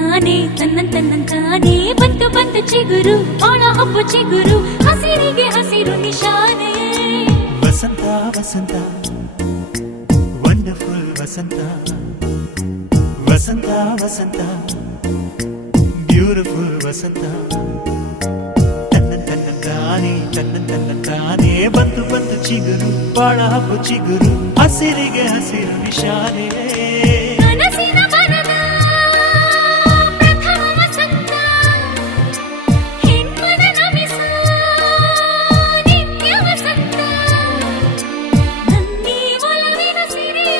ತನ್ನಂತಾನೆ ತನ್ನಂತಾನೆ ಬಂತು ಬಂತು ಚಿಗುರು ಬಾಳ ಹಬ್ಬ ಚಿಗುರು ಹಸಿರಿಗೆ ಹಸಿರು ನಿಶಾನೆ ವಸಂತ ವಸಂತ ವಂಡರ್ಫುಲ್ ವಸಂತ ವಸಂತ ವಸಂತ ಬ್ಯೂಟಿಫುಲ್ ವಸಂತ ತನ್ನಂತಾನೆ ಬಂತು ಬಂತು ಚಿಗುರು ಬಾಳ ಹಬ್ಬ ಚಿಗುರು ಹಸಿರಿಗೆ ಹಸಿರು ನಿಶಾನೆ ಕನಸಿನ ಮನದ ಪ್ರಥಮ ವಸಂತ ಹೆಣ್ಮನ ನಮಿಸೋ ನಿತ್ಯ ವಸಂತ ನನ್ನಿ ಒಲವಿನ ಸಿರಿಯ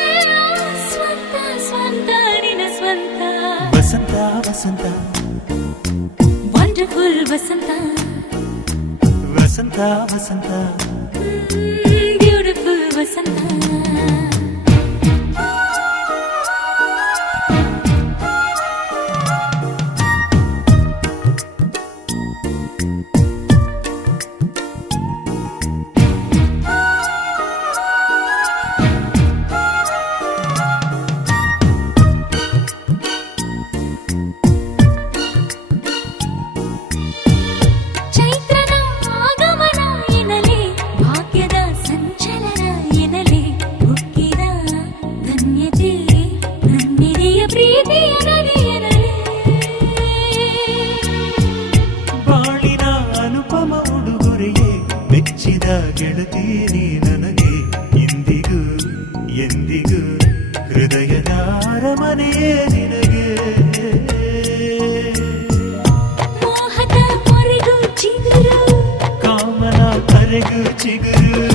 ಸ್ವಂತ ಸ್ವಂತ ನಿನ ಸ್ವಂತ ವಸಂತ ವಸಂತ ವಂಡರ್ಫುಲ್ ವಸಂತ ವಸಂತ ವಸಂತ ಬ್ಯೂಟಿಫುಲ್ ವಸಂತ ಬಾಳಿನ ಅನುಪಮ ಉಡುಗೊರೆಯೇ ಮೆಚ್ಚಿದ ಗೆಳತೀರಿ ನನಗೆ ಎಂದಿಗೂ ಎಂದಿಗೂ ಹೃದಯದ ಅರಮನೆಯೇ ನಿನಗೆ ಮೋಹದ ಕೊರೆಗೂ ಚಿಗುರು ಕಾಮನ ಕರೆಗೂ ಚಿಗುರು